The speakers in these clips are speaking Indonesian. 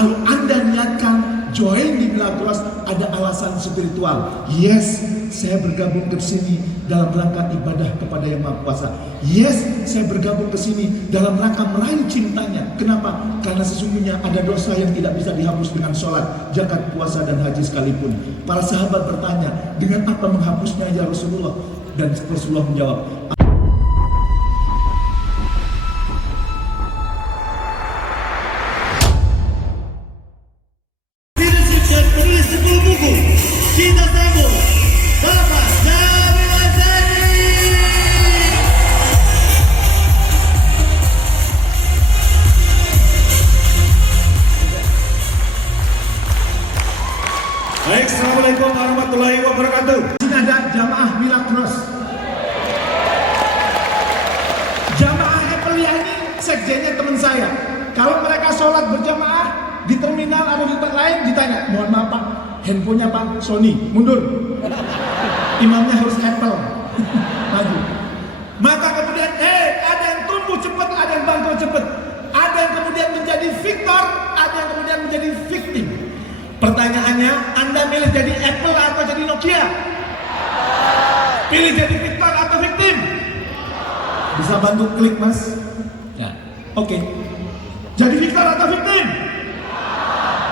kalau Anda niatkan join di Milagros ada alasan spiritual. Yes, saya bergabung ke sini dalam rangka ibadah kepada Yang Maha Kuasa. Yes, saya bergabung ke sini dalam rangka meraih cintanya. Kenapa? Karena sesungguhnya ada dosa yang tidak bisa dihapus dengan sholat, zakat, puasa, dan haji sekalipun. Para sahabat bertanya, dengan apa menghapusnya ya Rasulullah? Dan Rasulullah menjawab, penulis 10 buku. Kita sambut Bapak Jamil Azhari. Baik, Assalamualaikum warahmatullahi wabarakatuh. sini ada jamaah Milagros. Jamaah Epelia ini sekjennya teman saya. Kalau mereka sholat berjamaah di terminal atau di tempat lain ditanya, mohon maaf Pak, handphonenya Pak Sony, mundur. Imamnya harus Apple. Maju. Maka kemudian, ada yang tumbuh cepat, ada yang bangkrut cepat. Ada yang kemudian menjadi victor, ada yang kemudian menjadi victim. Pertanyaannya, Anda milih jadi Apple atau jadi Nokia? Pilih jadi victor atau victim? Bisa bantu klik Mas? Ya, oke. Jadi victor atau victim?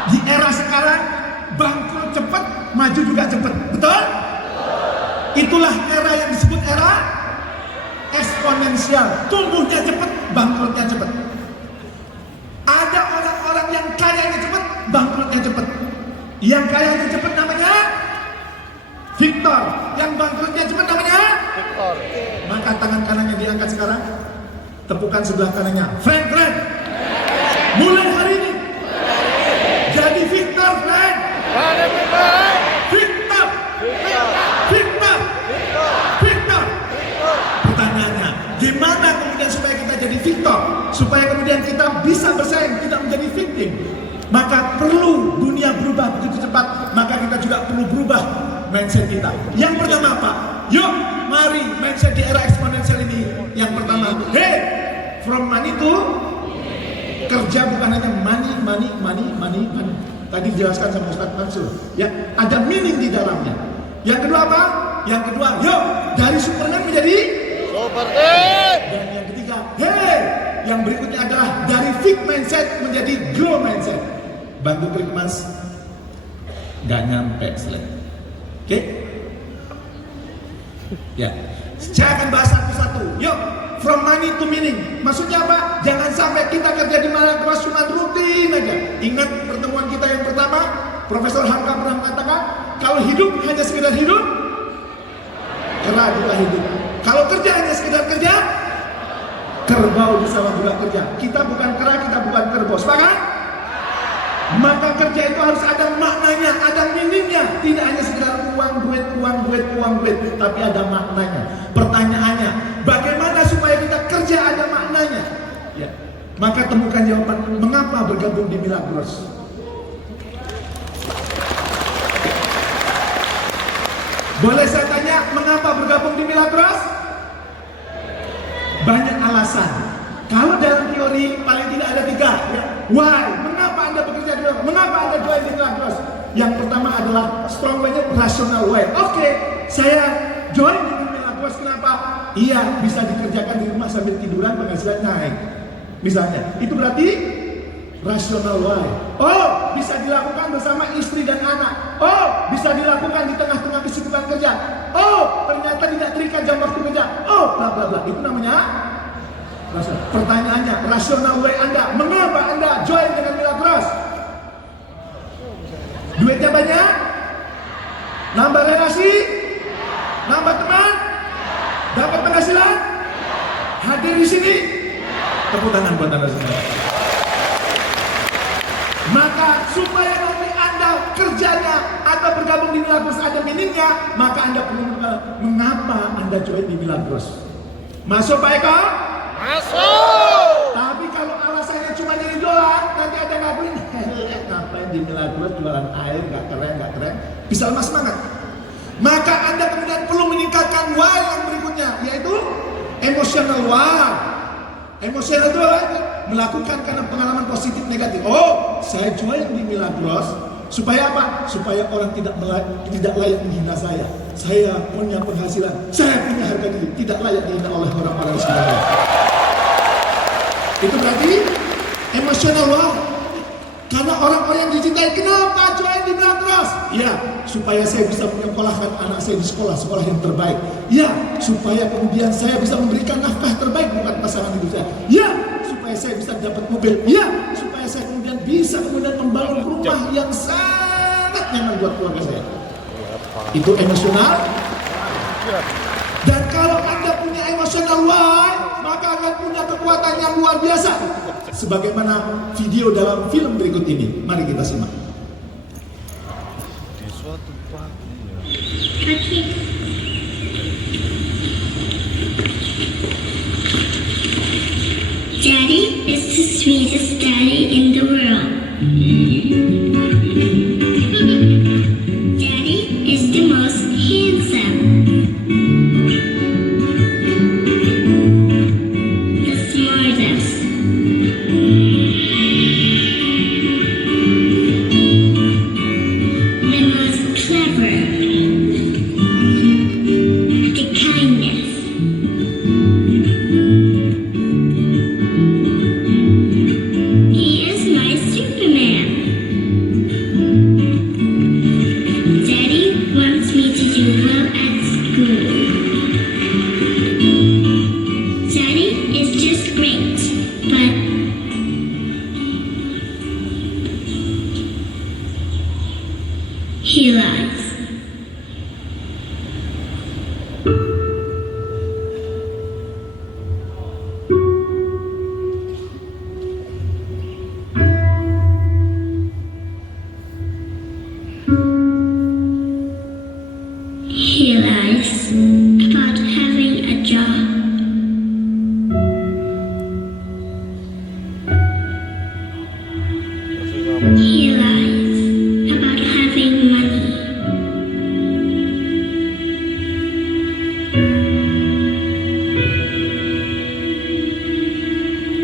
Di era sekarang, bangkrut cepat, maju juga cepat. Betul? Itulah era yang disebut era eksponensial. Tumbuhnya cepat, bangkrutnya cepat. Ada orang-orang yang kayanya cepat, bangkrutnya cepat. Yang kayanya cepat namanya victor, yang bangkrutnya cepat namanya victor. Maka tangan kanannya diangkat sekarang, tepukan sebelah kanannya. Friend, mulai hari ini jadi victor, friend. Victor. Pertanyaannya, gimana kemudian supaya kita jadi victor? Supaya kemudian kita bisa bersaing, tidak menjadi victim. Maka perlu dunia berubah begitu cepat. Maka kita juga perlu berubah mindset kita. Yang pertama apa? Yuk, mari mindset di era eksponensial ini. Yang pertama, from money to kerja bukan hanya money. Tadi dijelaskan sama Ustaz Mansur. Ya, ada meaning di dalamnya. Yang kedua apa? Yang kedua, yuk dari Superman menjadi Superman. Dan yang ketiga, yang berikutnya adalah dari fixed mindset menjadi grow mindset. Bantu klik Mas. Gak nyampe slide. Oke? Ya. Saya akan bahas satu-satu. Yuk, from money to meaning. Maksudnya apa? Jangan sampai kita kerja di Milagros cuma rutin aja. Ingat pertemuan kita yang pertama, Profesor Hamka pernah mengatakan, kalau hidup hanya sekedar hidup, kera juga hidup. Kalau kerja hanya sekedar kerja, kerbau di sawah juga kerja. Kita bukan kera, kita bukan kerbau. Sepakat? Maka kerja itu harus ada maknanya, ada meaningnya. Tidak hanya sekedar uang, duit, tapi ada maknanya. Pertanyaannya, bagaimana supaya kita kerja ada maknanya? Ya. Maka temukan jawaban, mengapa bergabung di Milagros? Boleh saya tanya, mengapa bergabung di Milagros? Banyak alasan. Kalau dalam teori paling tidak ada 3. Ya. Why? Mengapa Anda bekerja di Milagros? Mengapa Anda join di Milagros? Yang pertama adalah strong way, rational way. Oke, saya join di Milagros. Kenapa? Iya, bisa dikerjakan di rumah sambil tiduran, penghasilan naik. Misalnya, itu berarti rational way. Oh, bisa dilakukan bersama istri dan anak. Oh, bisa dilakukan di tengah-tengah kesibukan kerja. Oh, ternyata tidak terikat jam waktu kerja. Oh, bla bla bla. Itu namanya rasional. Pertanyaannya, rasional way Anda, mengapa Anda join dengan Milagros? Duitnya banyak? Nambah relasi? Nambah teman? Dapat penghasilan? Hadir di sini? Tepuk tangan buat Anda semua. Maka supaya nanti Anda kerjanya atau bergabung di Milagros ada meaningnya, maka Anda perlu mengapa Anda join di Milagros. Masuk Pak Eko? Masuk. Tapi kalau alasannya cuma nyari dolar, nanti ada ngapain? Ngapain di Milagros jualan air, nggak keren. Bisa lemah semangat. Maka Anda kemudian perlu meningkatkan why yang berikutnya, yaitu emotional why. Emosional itu melakukan karena pengalaman positif negatif. Oh, saya join di Milagros supaya apa? Supaya orang tidak layak menghina saya. Saya punya penghasilan, saya punya harga diri, tidak layak dihina oleh orang-orang di sekitar. Itu berarti emosional wah. Karena orang-orang yang dicintai, kenapa join di Milagros? Ya, supaya saya bisa menyekolahkan anak saya di sekolah yang terbaik. Ya, supaya kemudian saya bisa memberikan nafkah terbaik buat pasangan hidup saya. Ya, supaya saya bisa dapat mobil. Ya, supaya saya kemudian bisa membangun rumah yang sangat nyaman buat keluarga saya. Itu emosional. Dan kalau Anda punya emosional why, maka akan punya kekuatan yang luar biasa. Sebagaimana video dalam film berikut ini. Mari kita simak. Daddy is the sweetest daddy in the world. Daddy is the most handsome. The smartest. The most clever. The kindest. He is my Superman. Daddy wants me to do well at school. Daddy is just great, but he lies. He lies about having a job. He lies about having money.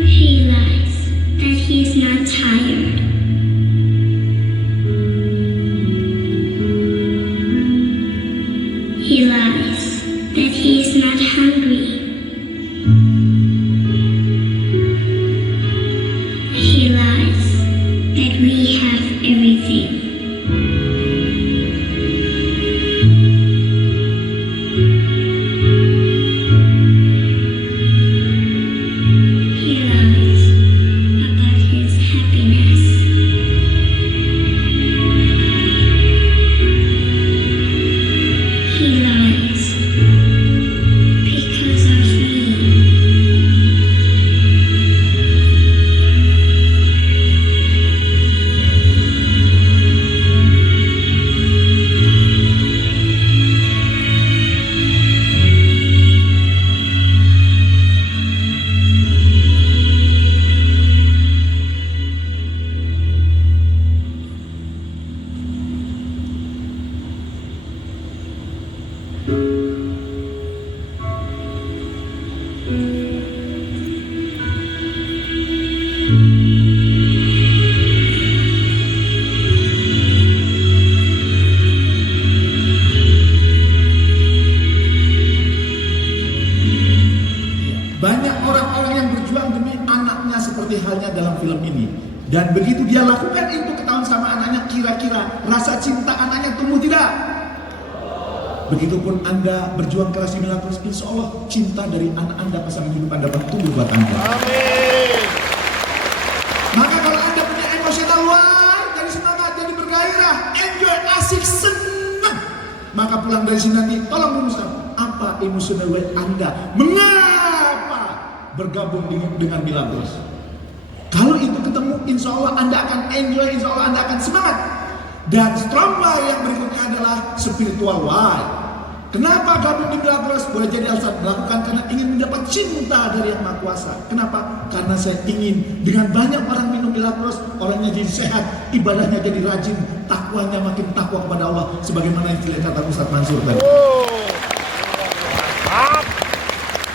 He lies that he's not tired. He lies that he's not hungry. He lies that we have everything. He lies about his happiness. He lies because of me. Banyak orang-orang yang berjuang demi anaknya seperti halnya dalam film ini. Dan begitu dia lakukan itu ketahuan sama anaknya, kira-kira rasa cinta anaknya tumbuh tidak? Begitupun Anda berjuang keras di Milagros, insya Allah cinta dari anak Anda, pasangan hidup Anda akan tumbuh buat Anda. Amin. Maka kalau Anda punya emosional why, jadi semangat, jadi bergairah, enjoy, asik, senang. Maka pulang dari sini nanti, tolong rumuskan apa emosional why Anda. Mengapa bergabung dengan Milagros? Kalau itu ketemu, insya Allah Anda akan enjoy, insya Allah Anda akan semangat. Dan strong why yang berikutnya adalah spiritual why. Kenapa gabung di Milagros? Boleh jadi alasan melakukan karena ingin mendapat cinta dari Yang Maha Kuasa. Kenapa? Karena saya ingin dengan banyak orang minum Milagros, orangnya jadi sehat, ibadahnya jadi rajin, takwanya makin takwa kepada Allah. Sebagaimana yang dikatakan Ustaz Mansur tadi.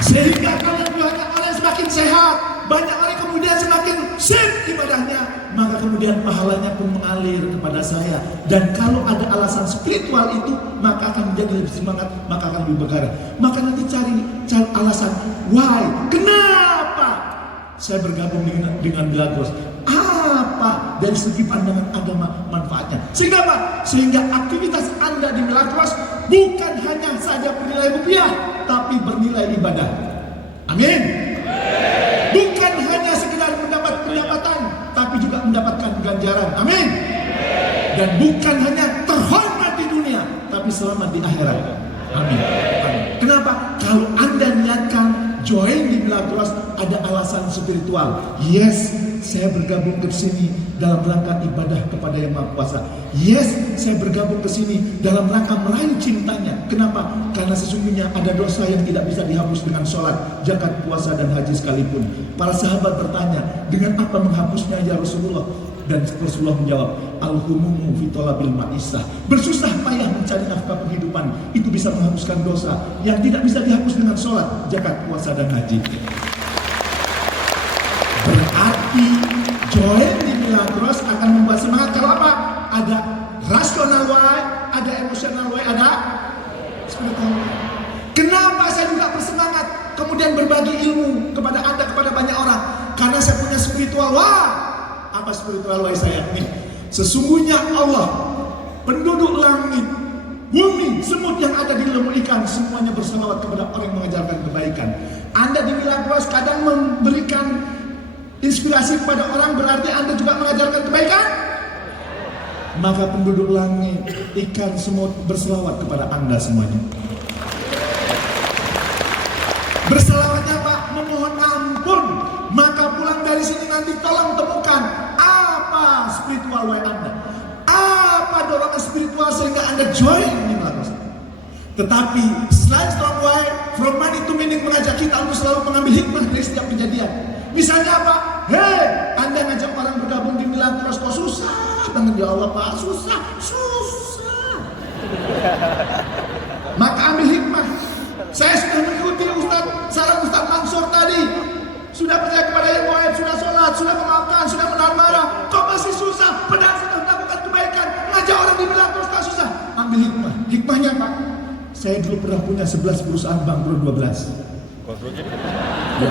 Sehingga kalau banyak orang semakin sehat, banyak orang kemudian semakin sip ibadahnya, maka kemudian pahalanya pun mengalir kepada saya. Dan kalau ada alasan spiritual itu, maka akan menjadi lebih semangat, maka akan lebih bergairah. Maka nanti cari alasan, why, kenapa saya bergabung dengan Milagros? Apa dari segi pandangan agama manfaatnya? Sehingga apa? Sehingga aktivitas Anda di Milagros bukan hanya saja bernilai rupiah, tapi bernilai ibadah. Amin. Bukan hanya sekedar mendapat pendapatan, tapi juga mendapatkan ganjaran. Amin. Dan bukan hanya terhormat di dunia, tapi selamat di akhirat. Amin. Amin. Kenapa? Kalau Anda niatkan join di Milagros, ada alasan spiritual. Yes, saya bergabung ke sini dalam rangka ibadah kepada Yang Maha Kuasa. Yes, saya bergabung ke sini dalam rangka meraih cintanya. Kenapa? Karena sesungguhnya ada dosa yang tidak bisa dihapus dengan sholat, zakat, puasa, dan haji sekalipun. Para sahabat bertanya, dengan apa menghapusnya ya Rasulullah? Dan Rasulullah menjawab, al-humumu fi talabil ma'isah. Bersusah payah mencari nafkah penghidupan itu bisa menghapuskan dosa yang tidak bisa dihapus dengan sholat, zakat, puasa, dan haji. Berarti join di Milagros akan membuat semangat. Kalau apa? Ada rasional why, ada emosional why, ada spiritual why. Kenapa saya juga bersemangat kemudian berbagi ilmu kepada Anda, kepada banyak orang? Karena saya punya spiritual why. Apa spiritual why saya? Nih, sesungguhnya Allah, penduduk langit, bumi, semut yang ada di lembut ikan, semuanya bersalawat kepada orang yang mengajarkan kebaikan. Anda di Milagros kadang memberikan inspirasi kepada orang, berarti Anda juga mengajarkan kebaikan. Maka penduduk langit, ikan, semut berselawat kepada Anda semuanya. Berselawatnya Pak, memohon ampun. Maka pulang dari sini nanti tolong temukan apa spiritual way Anda, apa dorongan spiritual sehingga Anda join di Milagros. Tetapi selain strong way, from money to meaning mengajak kita untuk selalu mengambil hikmah dari setiap kejadian. Misalnya apa? Hei, Anda ngajak orang bergabung di Milagros kok susah banget ya Allah Pak, susah. Maka ambil hikmah. Saya sudah mengikuti saran Ustaz Mansur tadi. Sudah percaya kepada Yang Maha Esa, sudah sholat, sudah memaafkan, sudah menahan marah. Kok masih susah? Padahal sudah melakukan kebaikan. Ngajak orang di Milagros kok susah? Ambil hikmah. Hikmahnya Pak, saya dulu pernah punya 11 perusahaan, bangkrut 12. Ya.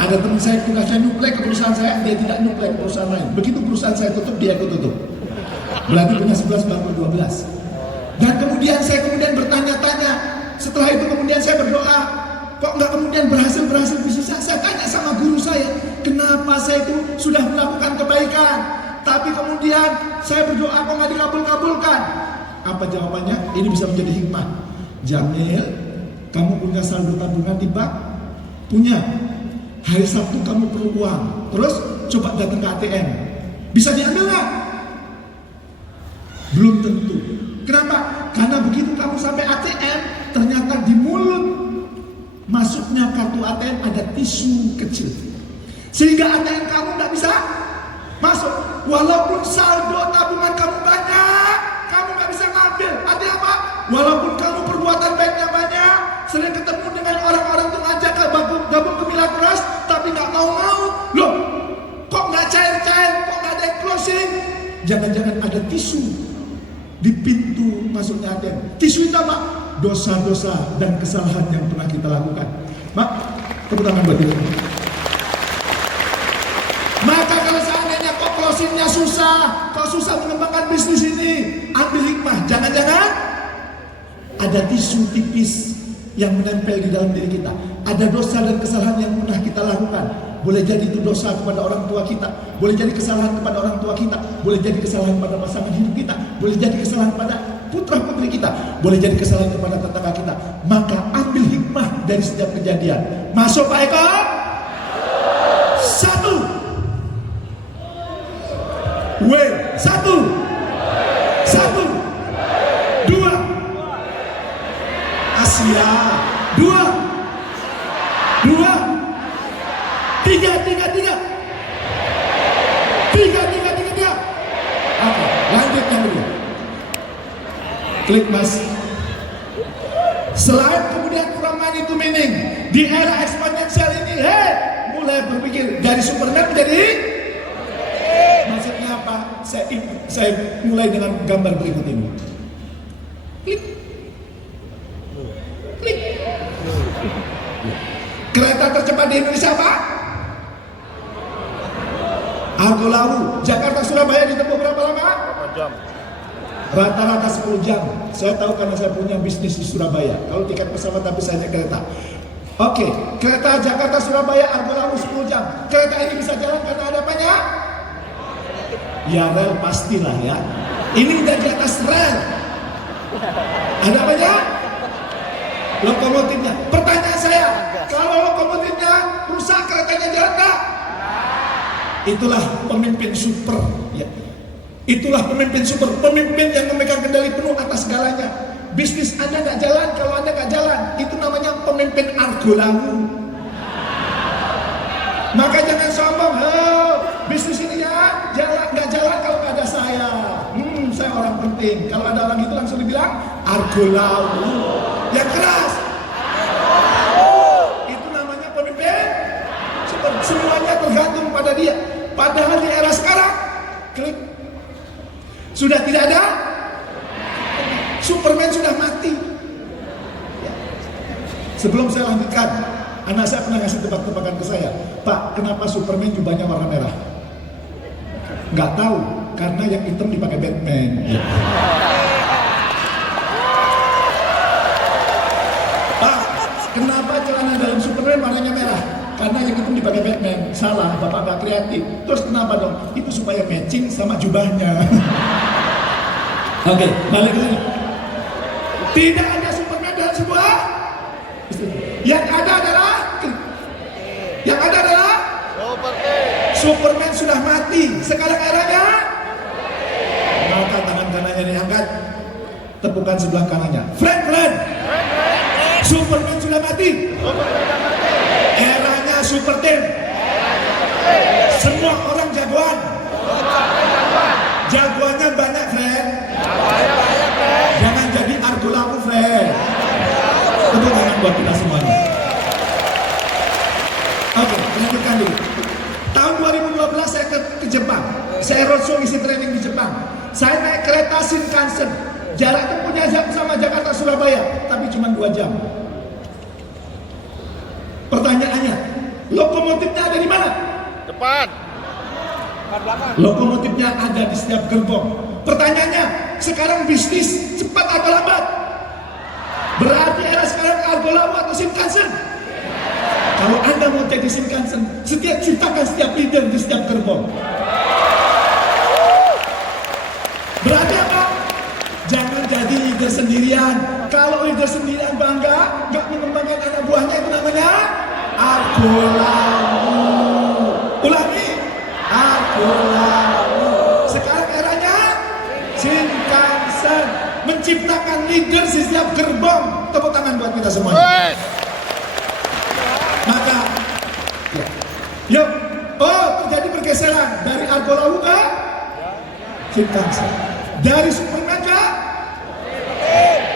Ada teman saya tugasnya nyuplai ke perusahaan saya, dia tidak nyuplai ke perusahaan lain. Begitu perusahaan saya tutup, dia ikut tutup. Berarti punya 11, bangkrut 12. Dan kemudian saya bertanya-tanya. Setelah itu kemudian saya berdoa, kok nggak kemudian berhasil bisnis saya? Saya tanya sama guru saya, kenapa saya itu sudah melakukan kebaikan, tapi kemudian saya berdoa kok nggak dikabul-kabulkan? Apa jawabannya? Ini bisa menjadi hikmah. Jamil, kamu punya saldo tabungan di bank? Punya. Hari Sabtu kamu perlu uang, terus coba datang ke ATM, bisa diambil nggak? Belum tentu. Kenapa? Karena begitu kamu sampai ATM, ternyata di mulut masuknya kartu ATM ada tisu kecil, sehingga ATM kamu nggak bisa masuk. Walaupun saldo tabungan kamu banyak, kamu nggak bisa ngambil. Artinya apa? Walaupun kamu perbuatan baiknya banyak, sering ketemu dengan orang-orang untuk ngajak gabung ke Milagros, tapi nggak mau. Loh, kok nggak cair-cair? Kok nggak ada yang closing? Jangan-jangan ada tisu di pintu masuknya ATM. Tisu itu apa? Dosa-dosa dan kesalahan yang pernah kita lakukan. Mak, tepuk tangan buat kita. Maka kalau seandainya kok closingnya susah, kok susah mengembangkan bisnis ini, ambil hikmah. Jangan-jangan ada tisu tipis yang menempel di dalam diri kita. Ada dosa dan kesalahan yang pernah kita lakukan. Boleh jadi itu dosa kepada orang tua kita, boleh jadi kesalahan kepada orang tua kita, boleh jadi kesalahan pada pasangan hidup kita, boleh jadi kesalahan pada putra putri kita, boleh jadi kesalahan kepada tetangga kita. Maka ambil hikmah dari setiap kejadian. Masuk Pak Eko? Satu. W. Satu. Dua. Asia. Dua. Tiga. Oke, lanjut yang dulu. Klik Mas. Selain kemudian from money to meaning, di era eksponensial ini, mulai berpikir dari Superman menjadi apa? Saya mulai dengan gambar berikut ini. Klik. Klik. Kereta tercepat di Indonesia apa? Argo Lawu. Jakarta Surabaya ditempuh berapa lama? Rata-rata 10 jam. Saya tahu karena saya punya bisnis di Surabaya. Kalau tiket pesawat tapi saya naik kereta. Oke, kereta Jakarta Surabaya Argo Lawu 10 jam. Kereta ini bisa jalan karena ada apanya? Ya rel pastilah ya. Ini udah di atas rel. Ada apanya? Lokomotifnya. Pertanyaan saya, kalau lokomotifnya rusak, keretanya jalan nggak? Itulah pemimpin super. Ya. Itulah pemimpin super, pemimpin yang memegang kendali penuh atas segalanya. Bisnis Anda nggak jalan, kalau Anda nggak jalan, itu namanya pemimpin Argo Lawu. Maka jangan sombong, bisnis ini ya jalan nggak jalan kalau nggak ada saya. Saya orang penting. Kalau ada orang itu langsung dibilang Argo Lawu. Yang keras. Itu namanya pemimpin. Semuanya tergantung pada dia. Padahal di era sekarang, klik. Sudah tidak ada. Superman sudah mati. Ya. Sebelum saya lanjutkan, anak saya pernah ngasih tebak-tebakan ke saya, Pak, kenapa Superman jubahnya warna merah? Nggak tahu, karena yang hitam dipakai Batman. Ya. Pak, kenapa celana dalam Superman warnanya merah? Karena yang hitam dipakai Batman. Salah, Bapak nggak kreatif. Terus kenapa dong? Itu supaya matching sama jubahnya. Oke, balik lagi. Tidak ada Superman dalam sebuah. Yang ada adalah Superman sudah mati. Sekarang eranya. Maka tangan kanannya diangkat. Tepukan sebelah kanannya. Friend. Superman sudah mati. Eranya super team. Semua orang jagoan. Jagoannya banyak, friend. Jangan jadi Argo Lawu, friend. Tepuk tangan buat kita semuanya. Oke, lanjutkan dulu. Tahun 2012 saya ke Jepang. Saya roadshow isi training di Jepang. Saya naik kereta Shinkansen. Jarak tempuhnya sama Jakarta Surabaya, tapi cuma 2 jam. Pertanyaannya, lokomotifnya ada di mana? Depan. Lokomotifnya ada di setiap gerbong. Pertanyaannya, sekarang bisnis cepat atau lambat? Berarti era sekarang Argo Lawu atau Shinkansen? Kalau Anda mau jadi Shinkansen, ciptakan setiap leader di setiap gerbong. Berarti apa? Jangan jadi leader sendirian. Kalau leader sendirian bangga, nggak mengembangkan anak buahnya, itu namanya Argo Lawu. Ulangi, Argo Lawu. Sekarang eranya Shinkansen, menciptakan leader di setiap gerbong. Tepuk tangan buat kita semuanya. Maka, yuk, terjadi pergeseran dari Argo Lawu ke Shinkansen, dari Superman ke.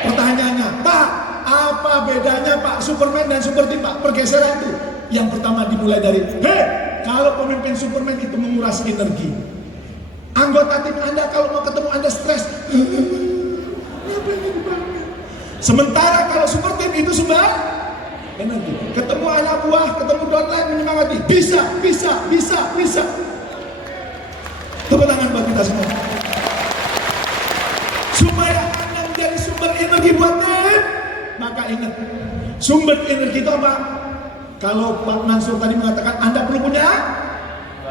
Pertanyaannya, Pak, apa bedanya Pak Superman dan Super Team, Pak? Pergeseran itu yang pertama dimulai dari, kalau pemimpin Superman itu menguras energi. Anggota tim Anda kalau mau ketemu Anda stres. Sementara kalau Super Team itu sumber energi. Ketemu anak buah, ketemu downline menyemangati. Bisa. Tepuk tangan buat kita semua. Supaya Anda menjadi sumber energi buat tim, maka ingat, sumber energi itu apa? Kalau Pak Mansur tadi mengatakan Anda perlu punya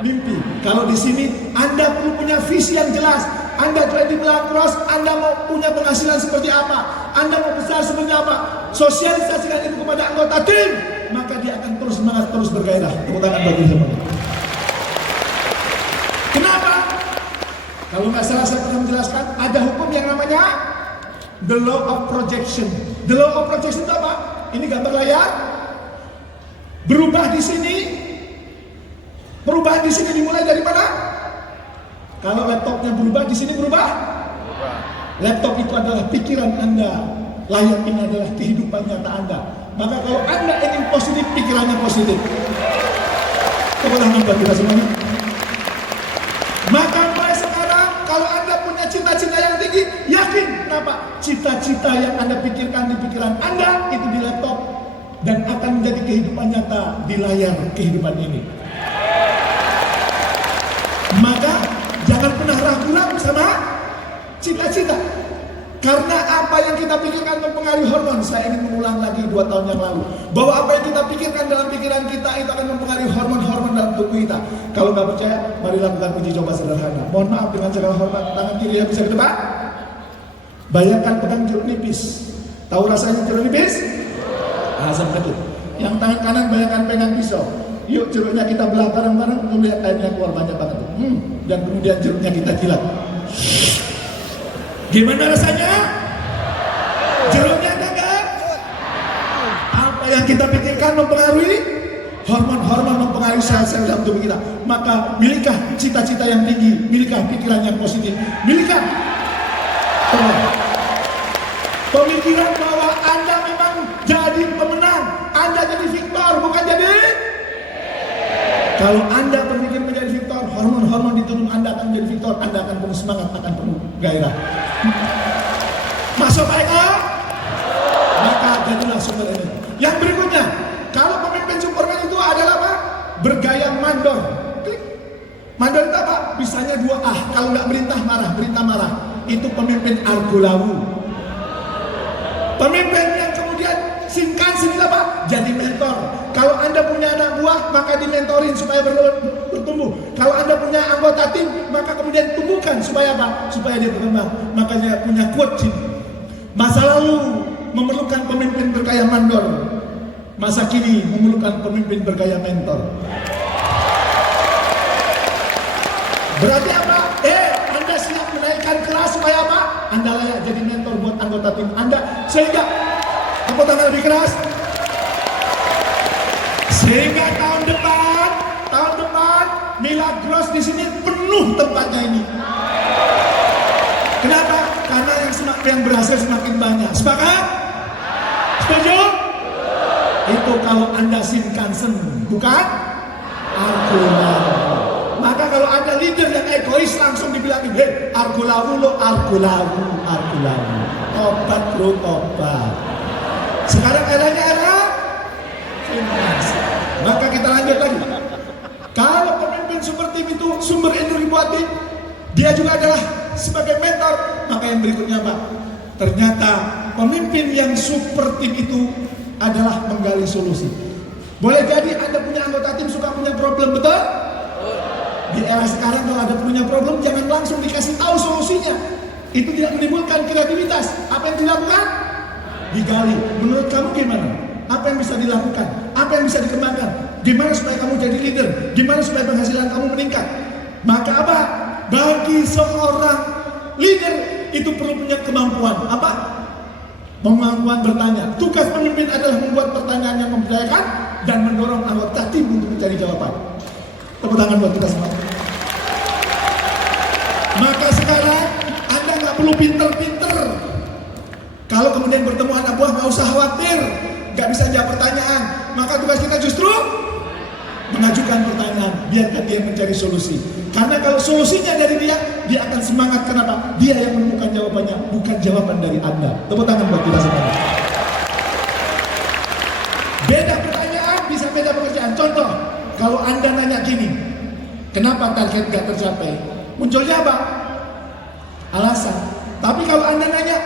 mimpi. Kalau di sini Anda perlu punya visi yang jelas. Anda trading cross, Anda mau punya penghasilan seperti apa? Anda mau besar seperti apa? Sosialisasikan itu kepada anggota tim, maka dia akan terus semangat, terus bergairah. Tepuk tangan bagi semua. Kenapa? Kalau nggak salah saya pernah menjelaskan, ada hukum yang namanya the law of projection. The law of projection itu apa? Ini gambar layar. Berubah di sini. Perubahan di sini dimulai dari mana? Kalau laptopnya berubah, di sini berubah. Laptop itu adalah pikiran Anda. Layar ini adalah kehidupan nyata Anda. Maka kalau Anda ingin positif, pikirannya positif. Tepuk tangan buat kita semuanya. Maka mulai sekarang apa? Cita-cita yang Anda pikirkan di pikiran Anda itu di laptop dan akan menjadi kehidupan nyata di layar kehidupan ini. Maka jangan pernah ragu-ragu sama cita-cita. Karena apa yang kita pikirkan mempengaruhi hormon. Saya ingin mengulang lagi 2 tahun yang lalu, bahwa apa yang kita pikirkan dalam pikiran kita itu akan mempengaruhi hormon-hormon dalam tubuh kita. Kalau nggak percaya, mari lakukan uji coba sederhana. Mohon maaf dengan segala hormat, tangan kiri yang bisa ke depan. Bayangkan pegang jeruk nipis. Tahu rasanya jeruk nipis? Asam betul. Yang tangan kanan bayangkan pegang pisau. Yuk jeruknya kita belah bareng-bareng, lihat airnya keluar banyak banget. Dan kemudian jeruknya kita jilat. Gimana rasanya? Jeruknya enggak? Apa yang kita pikirkan mempengaruhi hormon-hormon, mempengaruhi sel-sel dalam tubuh kita. Maka milikah cita-cita yang tinggi, milikah pikiran yang positif, milikah pemikiran bahwa Anda memang jadi pemenang, Anda jadi victor, bukan jadi. Kalau Anda berpikir menjadi victor, hormon-hormon di tubuh Anda akan menjadi victor. Anda akan penuh semangat, akan penuh gairah. Masuk mereka? Maka jadilah sumber ini. Yang berikutnya, kalau pemimpin Superman itu adalah apa? Bergaya mandor. Klik. Mandor itu apa? Bisanya 2A. Kalau nggak merintah marah. Itu pemimpin argolawu. Pemimpin yang kemudian Shinkansen apa? Jadi mentor. Kalau Anda punya anak buah, maka dimentorin supaya bertumbuh. Kalau Anda punya anggota tim, maka kemudian tumbuhkan supaya apa? Supaya dia berkembang. Makanya punya quote ini. Masa lalu memerlukan pemimpin bergaya mandor. Masa kini memerlukan pemimpin bergaya mentor. Berarti apa? Anda siap menaikkan kelas supaya apa? Anda layak jadi mentor buat anggota tim Anda. Sehingga tepuk tangan lebih keras. Sehingga tahun depan Milagros di sini penuh tempatnya ini. Kenapa? Karena yang berhasil semakin banyak. Sepakat? Setuju? Itu kalau Anda Shinkansen, bukan argolawu. Maka kalau ada leader yang egois langsung dibilangin, argolawu lo, argolawu. Obat bro, obat. Sekarang eranya era Shinkansen. Maka kita lanjut lagi. Kalau pemimpin super tim itu sumber energi buat tim, dia juga adalah sebagai mentor. Maka yang berikutnya Pak, ternyata pemimpin yang super tim itu adalah menggali solusi. Boleh jadi Anda punya anggota tim suka punya problem, betul? Di era sekarang kalau ada punya problem, jangan langsung dikasih tahu solusinya. Itu tidak menimbulkan kreativitas. Apa yang dilakukan? Digali. Menurut kamu gimana? Apa yang bisa dilakukan? Apa yang bisa dikembangkan? Gimana supaya kamu jadi leader? Gimana supaya penghasilan kamu meningkat? Maka apa? Bagi seorang leader itu perlu punya kemampuan. Apa? Kemampuan bertanya. Tugas pemimpin adalah membuat pertanyaan yang memperdayakan dan mendorong anggota tim untuk mencari jawaban. Tepuk tangan buat kita semua. Maka sekarang Anda nggak perlu pinter-pinter. Kalau kemudian bertemu anak buah nggak usah khawatir, nggak bisa jawab pertanyaan. Maka tugas kita justru mengajukan pertanyaan, biarkan dia mencari solusi. Karena kalau solusinya dari dia akan semangat. Kenapa? Dia yang menemukan jawabannya, bukan jawaban dari Anda. Tepuk tangan buat kita semua. Beda pertanyaan bisa beda pekerjaan. Contoh, kalau Anda nanya gini, kenapa target gak tercapai? Munculnya apa? Alasan. Tapi kalau Anda nanya,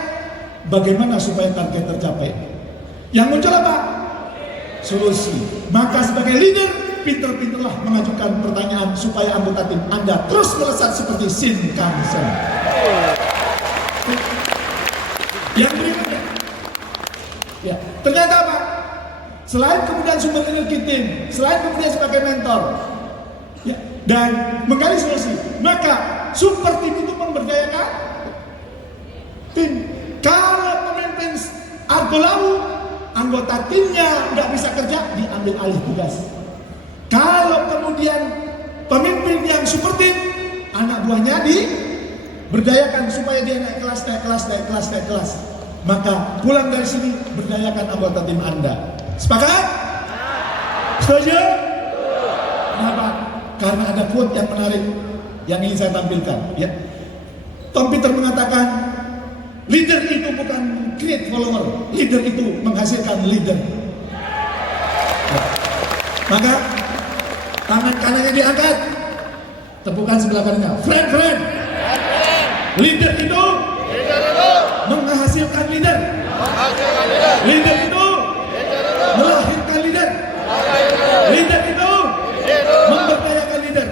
bagaimana supaya target tercapai? Yang muncul apa? Solusi. Maka sebagai leader, pinter-pinterlah mengajukan pertanyaan supaya anggota tim Anda terus melesat seperti Shinkansen. Yang berikutnya, ya, ternyata apa? Selain kemudian sumber energi tim, selain kemudian sebagai mentor, ya, dan menggali solusi, maka super tim itu memberdayakan tim. Kalau pemimpin argolawu, anggota timnya nggak bisa kerja, diambil alih tugas. Kalau kemudian pemimpin yang super tim, anak buahnya diberdayakan supaya dia naik kelas. Maka pulang dari sini berdayakan anggota tim Anda. Sepakat? Setuju? Kenapa? Karena ada quote yang menarik yang ingin saya tampilkan. Ya. Tom Peter mengatakan, Leader itu bukan create follower, leader itu menghasilkan leader. Maka tangan kanannya diangkat, tepukan sebelah kanannya. Friend, leader itu menghasilkan leader. Leader itu melahirkan leader. Leader itu memberdayakan leader.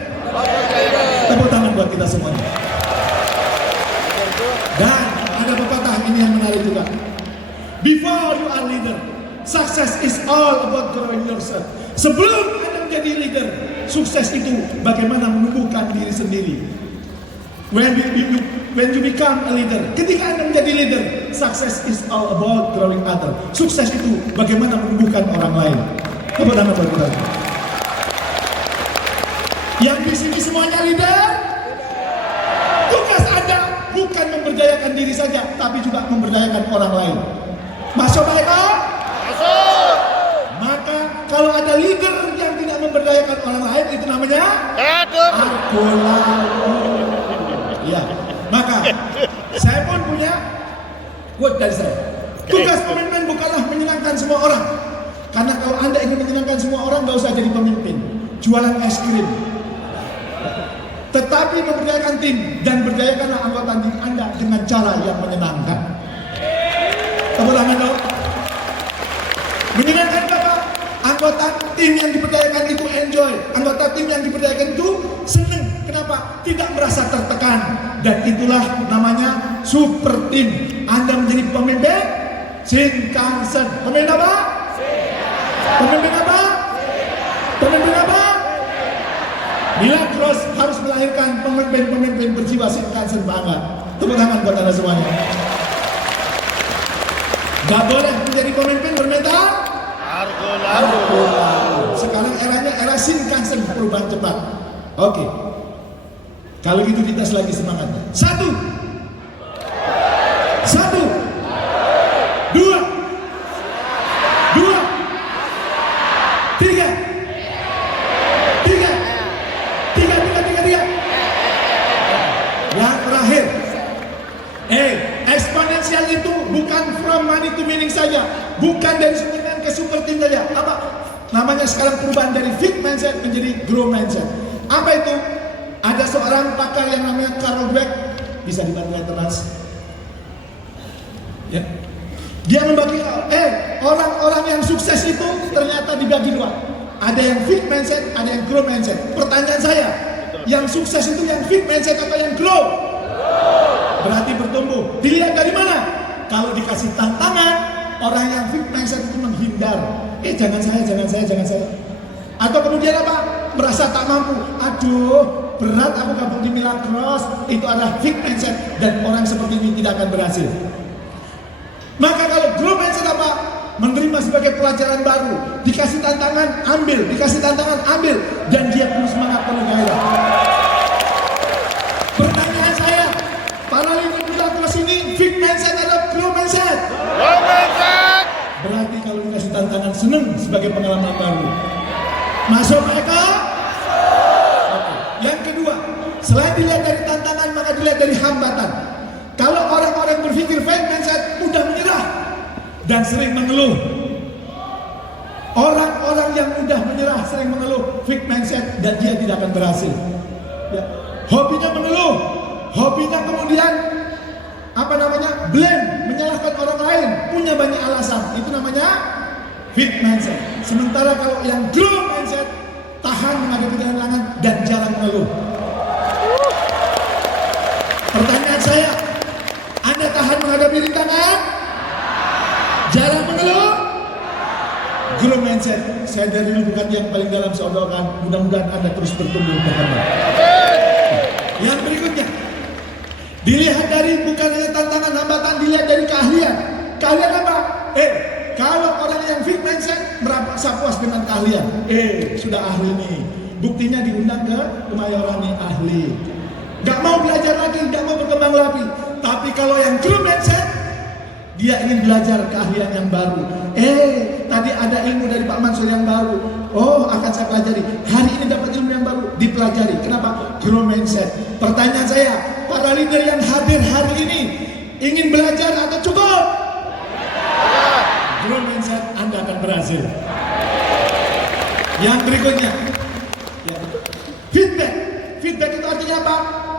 Tepuk tangan buat kita semuanya. Dan ada pepatah ini yang menarik juga. Before you are leader, success is all about growing yourself. Sebelum Anda menjadi leader, sukses itu bagaimana menumbuhkan diri sendiri. When you become a leader, ketika Anda menjadi leader, success is all about growing other. Sukses itu bagaimana menumbuhkan orang lain. Tepuk tangan buat kita. Yang di sini semuanya leader. Tugas Anda bukan memberdayakan diri saja, tapi juga memberdayakan orang lain. Masuk Pak Eko? Masuk. Maka kalau ada leader yang tidak memberdayakan orang lain, itu namanya argolalu. Ya, maka saya pun punya quote dari saya. Tugas pemimpin bukanlah menyenangkan semua orang. Karena kalau Anda ingin menyenangkan semua orang, nggak usah jadi pemimpin. Jualan es krim. Tetapi memberdayakan tim dan berdayakanlah anggota tim Anda dengan cara yang menyenangkan. Tepuk tangan dong. Menyenangkan apa? Anggota tim yang diberdayakan itu enjoy. Anggota tim yang diberdayakan itu senang. Kenapa? Tidak merasa tertekan. Dan itulah namanya super team. Anda menjadi pemimpin Shinkansen. Pemimpin apa? Pemimpin apa? Pemimpin apa? Milagros harus melahirkan pemimpin-pemimpin berjiwa Shinkansen banget. Tepuk tangan buat Anda semuanya. Gak boleh menjadi pemimpin bermental argolalu. Sekarang eranya era Shinkansen, perubahan cepat. Oke. Kalau gitu kita lagi semangatnya. Satu. Dua. Tiga. Yang terakhir. Eksponensial itu bukan from money to meaning saja. Bukan dari superman ke super team saja. Apa? Namanya sekarang perubahan dari fixed mindset menjadi grow mindset. Apa itu? Ada seorang pakar yang namanya Carol Dweck, bisa dibantu Mas. Ya. Dia membagi orang-orang yang sukses itu ternyata dibagi dua. Ada yang fixed mindset, ada yang grow mindset. Pertanyaan saya, yang sukses itu yang fixed mindset atau yang grow? Berarti bertumbuh. Dilihat dari mana? Kalau dikasih tantangan, orang yang fixed mindset itu menghindar. Jangan saya. Atau kemudian apa? Merasa tak mampu. Aduh, berat aku gabung di Milagros. Itu adalah fixed mindset dan orang seperti ini tidak akan berhasil. Maka kalau grow mindset apa? Menerima sebagai pelajaran baru. Dikasih tantangan, ambil. Dikasih tantangan, ambil. Dan dia penuh semangat, penuh gairah. Pertanyaan saya, para leader Milagros ini fixed mindset atau grow mindset? Grow mindset. Berarti kalau dikasih tantangan senang sebagai pengalaman baru. Masuk mereka? Yang kedua, selain dilihat dari tantangan, maka dilihat dari hambatan. Kalau orang-orang berpikir fixed mindset mudah menyerah dan sering mengeluh. Orang-orang yang mudah menyerah sering mengeluh fixed mindset dan dia tidak akan berhasil. Ya. Hobinya mengeluh, hobinya kemudian blame, menyalahkan orang lain, punya banyak alasan. Itu namanya fixed mindset. Sementara kalau yang grow mindset, tahan menghadapi tantangan dan jarang mengeluh. Pertanyaan saya, Anda tahan menghadapi rintangan? Jarang mengeluh? Grow mindset. Saya dari dulu bukan yang paling dalam, saya doakan mudah-mudahan Anda terus bertumbuh berkembang. Yang berikutnya, dilihat dari bukan hanya tantangan hambatan, dilihat dari keahlian. Keahlian apa? Kalau orang yang fixed mindset merasa puas dengan keahlian, sudah ahli nih. Buktinya diundang ke Kemayoran nih, ahli. Gak mau belajar lagi, gak mau berkembang lagi. Tapi kalau yang grow mindset, dia ingin belajar keahlian yang baru. Tadi ada ilmu dari Pak Mansur yang baru. Oh, akan saya pelajari. Hari ini dapat ilmu yang baru, dipelajari. Kenapa? Grow mindset. Pertanyaan saya, para leader yang hadir hari ini, Ingin belajar atau cukup? Grow mindset, Anda akan berhasil. Yang berikutnya, ya. Feedback. Feedback itu artinya apa?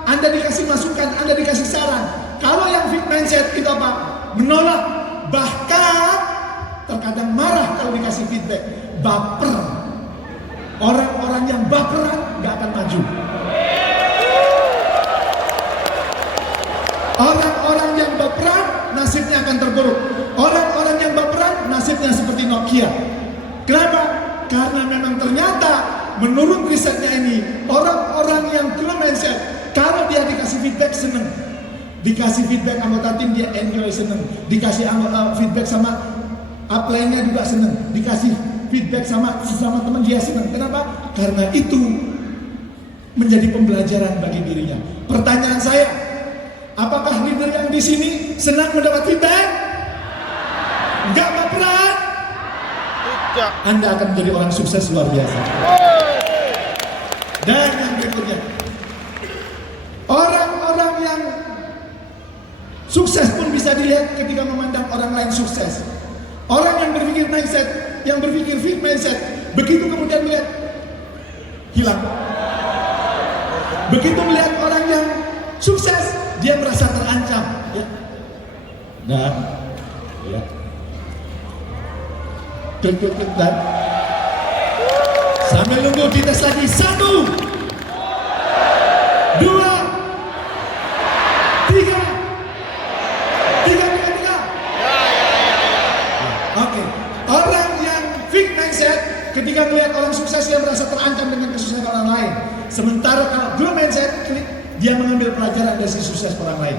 Anda dikasih masukan, Anda dikasih saran. Kalau yang fit mindset itu apa? Menolak, bahkan terkadang marah kalau dikasih feedback. Baper. Orang-orang yang baperan gak akan maju. Orang-orang yang baperan nasibnya akan terburuk. Orang-orang yang baperan nasibnya seperti Nokia. Kenapa? Karena memang ternyata menurut risetnya ini, orang-orang yang grow mindset, kalau dia dikasih feedback seneng, dikasih feedback anggota tim dia enjoy, seneng, dikasih feedback sama upline-nya juga seneng, dikasih feedback sama sesama teman dia seneng. Kenapa? Karena itu menjadi pembelajaran bagi dirinya. Pertanyaan saya, apakah leader yang di sini senang mendapat feedback? Enggak baperan? Tidak. Anda akan menjadi orang sukses luar biasa. Dan yang berikutnya, orang-orang yang sukses pun bisa dilihat ketika memandang orang lain sukses. Orang yang berpikir mindset, yang berpikir fit mindset, begitu kemudian melihat hilang. Begitu melihat orang yang sukses, dia merasa terancam. Ya. Nah, ya. Dan sambil nunggu dites lagi. 1, 2, 3. Oke. Orang yang fixed mindset ketika melihat orang sukses dia merasa terancam dengan kesuksesan orang lain. Sementara kalau grow mindset dia mengambil pelajaran dari sukses orang lain.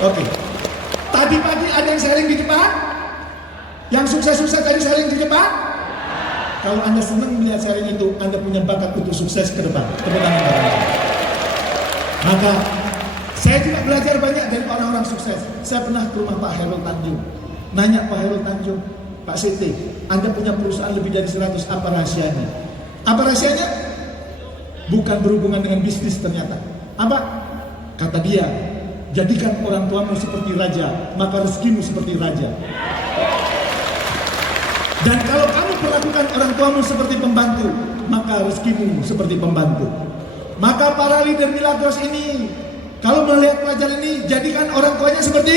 Oke. Tadi pagi ada yang sharing di depan? Yang sukses-sukses tadi sharing di depan? Kalau Anda senang melihat sharing itu, Anda punya bakat untuk sukses ke depan. Tepuk tangan bareng. Maka saya juga belajar banyak dari orang-orang sukses. Saya pernah ke rumah Pak Hairul Tanjung. Nanya Pak Hairul Tanjung, Pak Siti, Anda punya perusahaan lebih dari 100, apa rahasianya? Apa rahasianya? Bukan berhubungan dengan bisnis ternyata. Apa? Kata dia, jadikan orang tuamu seperti raja, maka rezekimu seperti raja. Dan kalau kamu perlakukan orang tuamu seperti pembantu, maka rezekimu seperti pembantu. Maka para leader Milagros ini, kalau melihat pelajaran ini, jadikan orang tuanya seperti,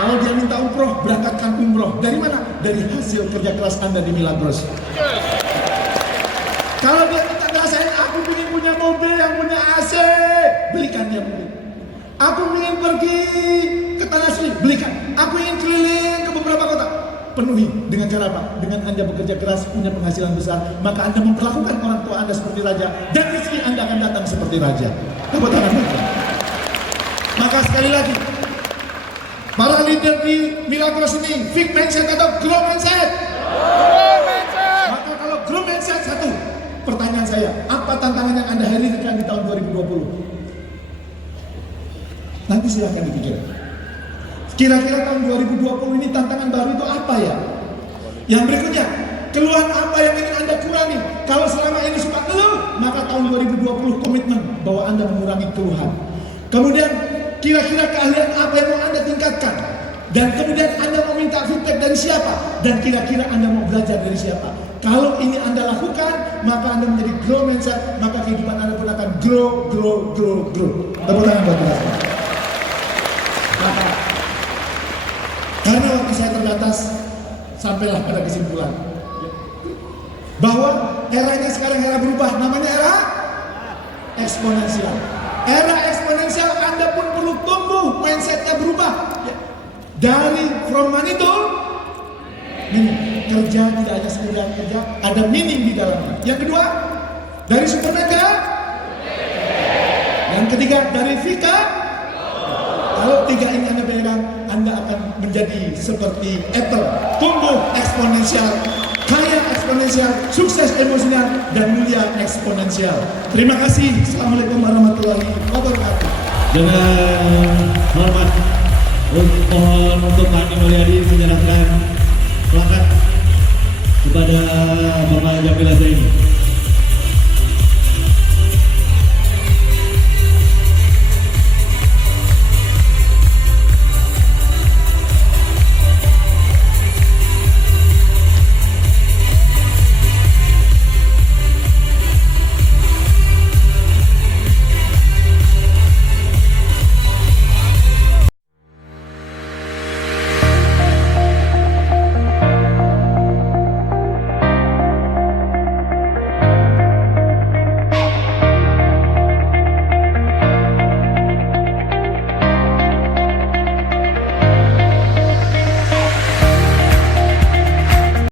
kalau dia minta umroh, berangkatkan umroh. Dari mana? Dari hasil kerja keras Anda di Milagros. Kalau dia minta ngerasain, aku ingin punya mobil yang punya AC, belikan dia mobil. Aku ingin pergi ke Tanah Sri, belikan. Aku ingin keliling ke beberapa kota, penuhi. Dengan cara apa? Dengan Anda bekerja keras, punya penghasilan besar, maka Anda memperlakukan orang tua Anda seperti raja, dan rezeki Anda akan datang seperti raja. Tepuk tangan. Maka sekali lagi, para leader di Milagros ini, fixed mindset atau grow mindset? Maka kalau grow mindset, satu, pertanyaan saya, apa tantangan yang Anda hadirkan di tahun 2020? Nanti silahkan dipikir. Kira-kira tahun 2020 ini tantangan baru itu apa ya? Yang berikutnya, keluhan apa yang ingin Anda kurangi? Kalau selama ini suka keluh, maka tahun 2020 komitmen bahwa Anda mengurangi keluhan. Kemudian, kira-kira keahlian apa yang mau Anda tingkatkan? Dan kemudian Anda mau minta feedback dari siapa? Dan kira-kira Anda mau belajar dari siapa? Kalau ini Anda lakukan, maka Anda menjadi grow mindset, maka kehidupan Anda pun akan grow. Tepuk tangan buat kita. Maka, karena waktu saya terbatas, sampailah pada kesimpulan bahwa eranya sekarang era berubah, namanya era eksponensial. Era eksponensial, Anda pun perlu tumbuh, mindsetnya berubah. Dari from money to meaning. Kerja tidak hanya sekedar kerja, ada meaning di dalamnya. Yang kedua, dari Superman ke, yang ketiga dari Vika. Kalau tiga ini Anda pegang, Anda akan menjadi seperti Apple, tumbuh eksponensial, kaya eksponensial, sukses emosional, dan mulia eksponensial. Terima kasih. Assalamualaikum warahmatullahi wabarakatuh. Dengan hormat, mohon untuk Pak Mulyadi menyerahkan plakat kepada Bapak Jamil Zaini.